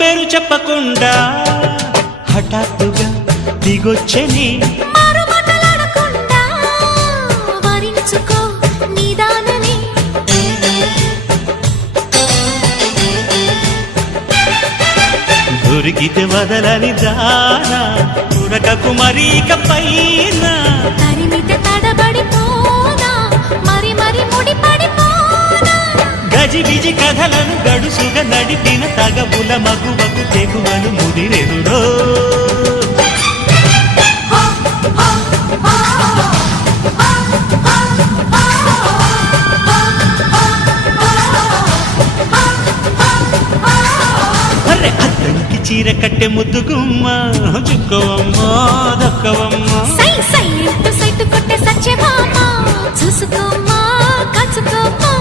పేరు చెప్పకుండా హఠాత్తుగా దిగొచ్చని దొరికితే వదలని దానా ఉరకకు మరీక పైన తరిమితే తడబడిపోనా మరి మరి ముడిపడిపోనా గజిబిజి కథలను గడుసుగా నడిపిన తగవుల మగువకు తెగువలు ముదిరెరురో అతనికి చీర కట్టె ముద్దు గుమ్మ చుక్కవమ్మ దక్కవమ్మ సై సై సైటు కొట్టే సత్యభామ చూసుకోమ్మా కాచుకోమ్మా